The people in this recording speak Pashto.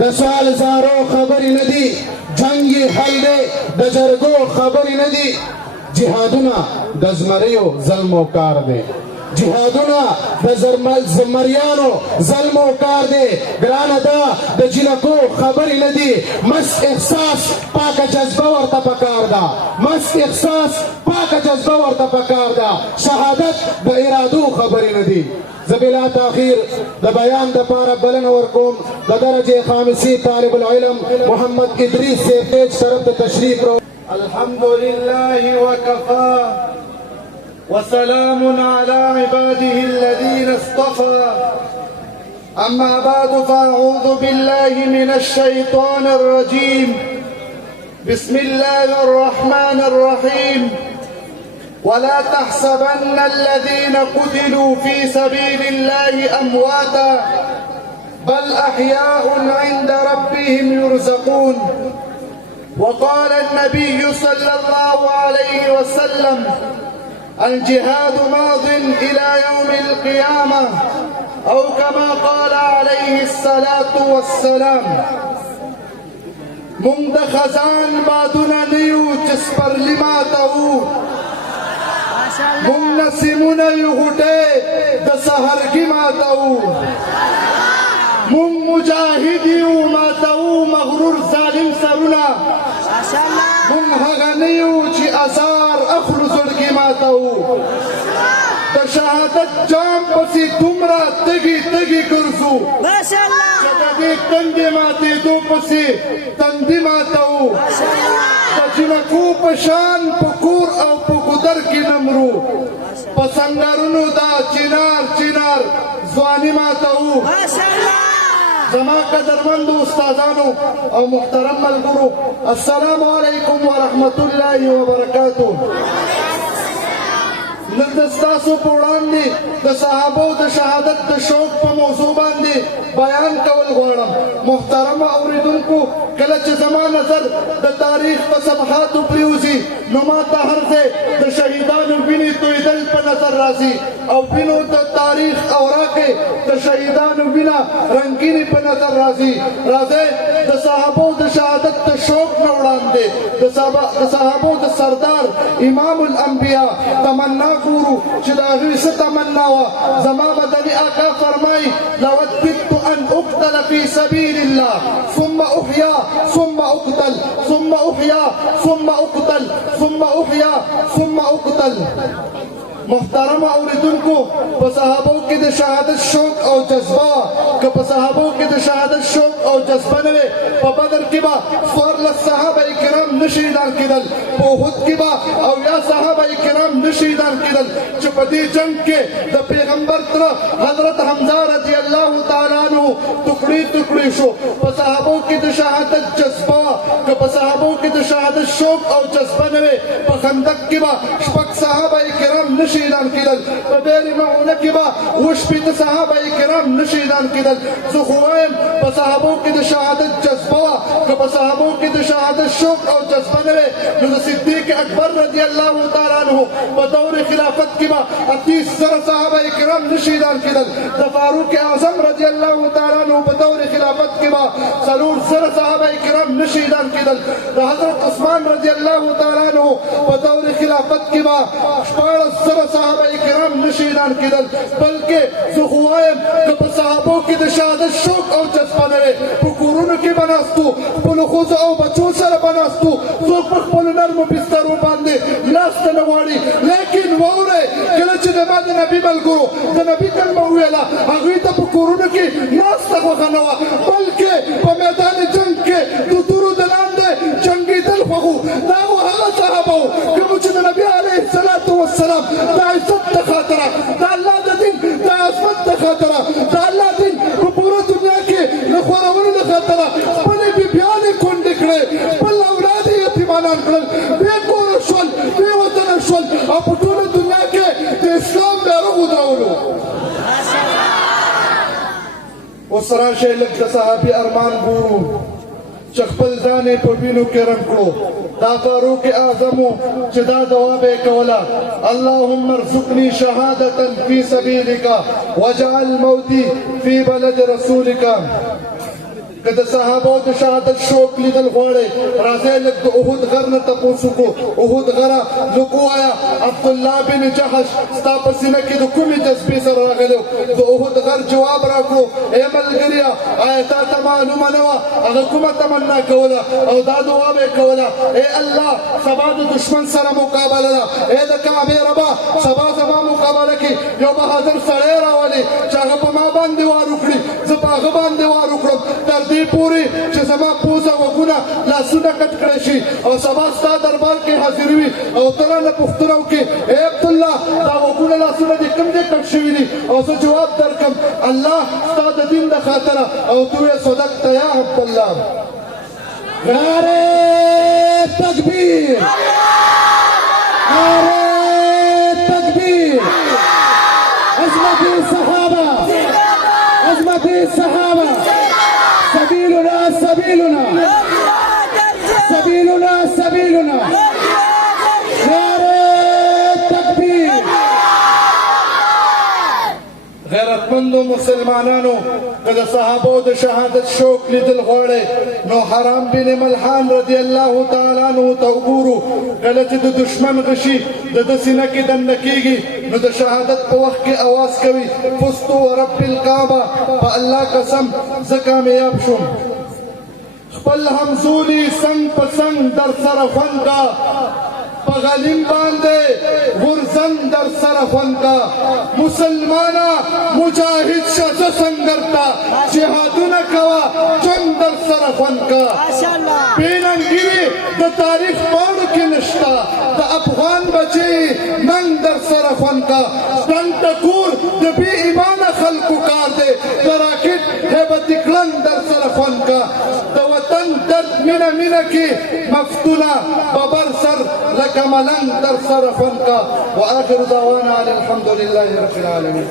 د سوال زارو خبرې نه دي، جنګ یې حل دی د جرګو خبرې نه دي. جهادونه د زمریو ظلم و کار دی، جهادونه د زمریانو ظلم و کار دی. ګرانه دا د جنکو خبرې نه دي، مست احساس پاکه جذبه ورته پکار ده، مست احساس پاکه جذبه ورته پکار ده. شهادت د ارادو خبرې نه دي. زه بلا تاخیر د بیان دپاره بلنه ورکوم د درجې خامسي طالب العلم محمد ادریس صاحب ته طرف ته تشریف راوړي. الحمد لله وكفى وسلام على عباده الذين اصطفى. أما بعد فأعوذ بالله من الشيطان الرجيم. بسم الله الرحمن الرحيم. ولا تحسبن الذين قتلوا في سبيل الله أمواتا بل أحياء عند ربهم يرزقون. وقال النبي صلى الله عليه وسلم الجهاد ماض إلى يوم القيامة أو كما قال عليه الصلاة والسلام. مونږ د خزان بادونه نه یو چې سپرلي ماتوو، مونږ نسیمونه یو غوټې د سحرګي ماتوو، مونږ مجاهد یو ماتوو مغرور ظالم سرونه، مونږ هغه نه یو چې ازار اخلو زړګي ماتوو. د شهادت جام پسې دومره تږي تږي ګرځو چې د دې تندې ماتېدو پسې تندي ماتوو. د جنکو په شان په کور او په ګودر کې نه مرو، په سنګرونو دا چنار چنار ځواني ماتوو. زما قدرمندو استادانو او محترم ملګرو، السلام علیکم ورحمت الله وبرکاتو. نن د ستاسو په وړاندې د صحابو د شهادت د شوق په موضوع باندې بیان کول غواړم. محترمه اوریدونکو، کله چې زما نظر د تاریخ په صفحاتو پریوځي نو ما ته هر ځای د شهیدانو وینې تویدل په نظر راځي او وینو د تاریخ اوراقې د شهیدانو وینه رنګینې په نظر راځي. راځئ د صحابو د شهادت د شوق نه وړاندې د صحابو د سردار امام الانبیا تمنا ګورو چې د هغوی څه تمنا وه. زما مدني آقا فرمایي لوددت ان اقتل في سبيل الله ثم احيا ثم اقتل ثم احيا ثم اقتل ثم احيا ثم اقتل. محترمه اوریدونکو، په صحابو کې د شهادت شوق او جذبه، که په صحابو کې د شهادت شوق او جذبه نه وي، په بدر کې به 14 صحابه کرام نه شهیدان کېدل، په احد کې به 80 صحابه کرام نه شهیدان کېدل چې په دې جنګ کې د پیغمبر تره حضرت حمزه رضی الله تعالی عنہ ټوکړي ټوکړي شو. په صحابو کې د شهادت جذبه، که په صحابو کې د شهادت شوق او جذبه نه وي، په خندق کې به 6 صحابه کرام نه شهیدان کېدل، په بیر معونه کې به 8 صحابه کرام نه شهیدان کېدل. زه خو وایم په صحابو کې د شهادت جذبه وه، که په صحابو کې د شهادت شوق او جذبه نه وي، نو د صدیق اکبر رضی الله تعالی عنہ په دور خلافت کې به 38 صحابه کرام نه شهیدان کېدل. د فاروق اعظم رضی الله تعالی عنہ په دور خلافت کې به 4 صحابه کرام نه شهیدان کېدل. د حضرت عثمان رضی الله تعالی عنہ په دور خلافت کې به 14 صحابه کرام نه شهیدان کېدل. بلکې زه خو وایم که په صحابو کې د شهادت شوق او جذبه نه وي، په کورونو کې به ناستو، خپلو ښځو او بچو سره به ناستو، څوک په خپلو نرمو بسترو باندې لاس ته نه غواړي. لیکن واورئ، کله چې د ما د نبي ملګرو د نبي کلمه وویله، هغوی ته په کورونو کې ناسته خوښه نه وه، بلکې په میدان جنګ کې د تورو د لاندې جنګېدل خوښ وو. دا و هغه صحابه وو کومو چې د نبي علیه الصلاة والسلام د عزت د خاطره، د الله د دین د عظمت د خاطره، د الله دین په پوره دنیا کې د خورولو د خاطره خپلې بیبیانې کونډې کړې، خپل اولاد یې یتیمانان کړل، بې کوره شول، بې وطنه شول او په ټوله دنیا کې د اسلام بیرغ ودرولو. اوس راشئ لږ د صحابي ارمان ګورو چې خپل ځان یې په وینو کې رنګ کړو. دا فاروق اعظم چې دا دعا به یې کوله، اللهم ارزقني شهادة في سبيلك واجعل موتي في بلد رسولك. که د صحابو د شهادت شوق لیدل غواړئ راځئ لږ د احد غر نه تپوس وکړو. احد غره لږ ووایه عبدالله بن جحش ستا په سینه کې د کومې جذبې سره راغلی د احد غر جواب راکړو ای ملګريه آیا تا ته معلومه نه وه هغه کومه تمنا کوله او دا دعا به یې کوله ای الله سبا د دشمن سره مقابله ده ای د کعبې ربه سبا زما مقابله کې یو بهادر سړی راولي چې هغه په ما باندې وار وکړي زه په هغه باندې وار وکړم تر دې پورې چې زما پوزه غوږونه لاسونه کټ کړی شي او سبا ستا دربار کې حاضر وي او ته رانه پوښتنه وکړې ای عبدالله دا غوږونه لاسونه دې کوم ځای کټ شوي دي او زه جواب درکړم الله ستا د دین د خاطره او ته ویې صدقت یا عبدالله. نعره تکبیر نعره تکبیر عظمت الصحابه عظمت الصحابه سبيلنا سبيلنا سبيلنا سبيلنا نعره تکبیر. غیرتمندو مسلمانانو که د صحابو د شهادت شوق لیدل غواړئ نو حرام بن ملحان رضی الله تعالی عنه ته وګورو کله چې د دشمن غشي د ده سینه کې دننه کېږي نو د شهادت په وخت کې اواز کوي فزت ورب الکعبه په الله قسم زه کامیاب شوم خپل همزولي څنګ په څنګ در سره خوند کا په غلیم باندې غورځنګ در سره خوند کا مسلمانه مجاهد شه زه سنګر ته جهادونه کوه جنګ در سره خوند کا بې ننګي د تاریخ پاڼو کې نشته د افغان بچې ننګ در سره خوند کا ډنګ ټکور د بې ایمانه خلکو کار دی د راکټ هیبت کړنګ در سره خوند کا د وطن درد مینه مینه کې مفتونه ببر سر لکه ملنګ در سره خوند کا واخر دعوانا ان الحمد لله رب العالمين.